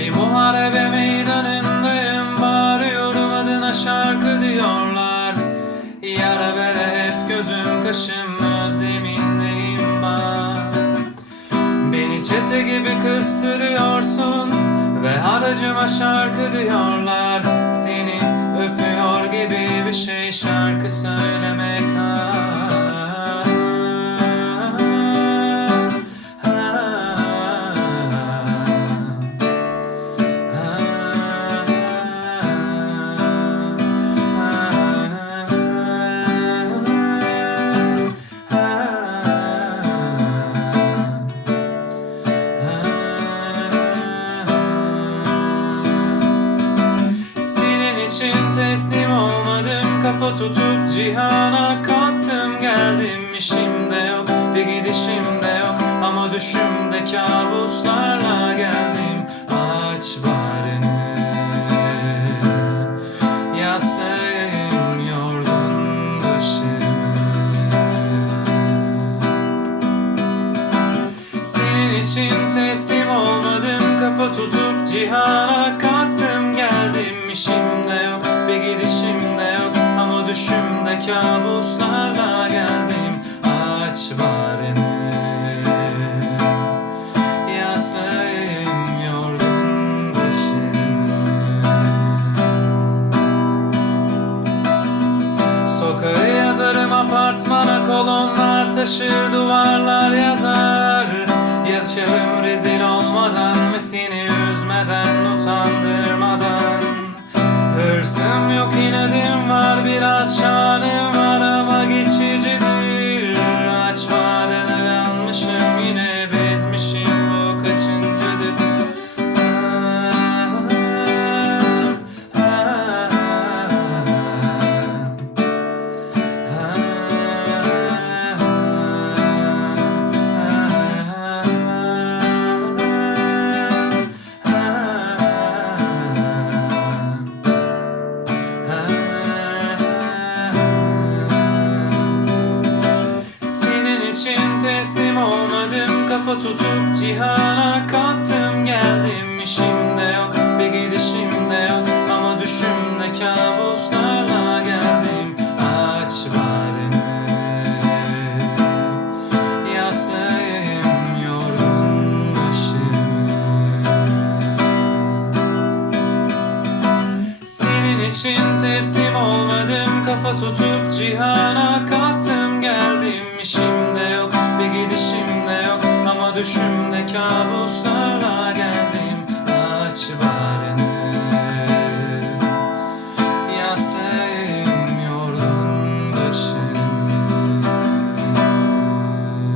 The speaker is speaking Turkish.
Bir muharebe meydanındayım Bağırıyorum adına şarkı diyorlar. Yara bere hep gözüm kaşım Özlemindeyim bak Beni çete gibi kıstırıyorsun Ve haracıma şarkı diyorlar. Seni öpüyor gibi bir şey şarkı söylemek ah, teslim olmadım. Kafa tutup cihana kalktım Geldim işimde yok bir gidişim de yok. Ama düşümde kabuslarla geldim. Aç bağrını Yaslayayım yorgun başımı. Senin için teslim olmadım. Kafa tutup cihana kalktım düşümde kabuslarla geldim Aç bağrını Yaslayayım yorgun başımı Sokağı yazarım apartmana kolonlar taşır duvarlar yazar. Yaşarım rezil olmadan ve seni üzmeden utandırmadan. Hırsım yok inadım var biraz şanım olmadım Kafa tutup cihana kalktım Geldim. İşimde yok bir gidişim de yok. Ama düşümde kabuslarla geldim. Aç bağrını Yaslayayım yorgun başımı senin için teslim olmadım Kafa tutup cihana kalktım düşümde kabuslar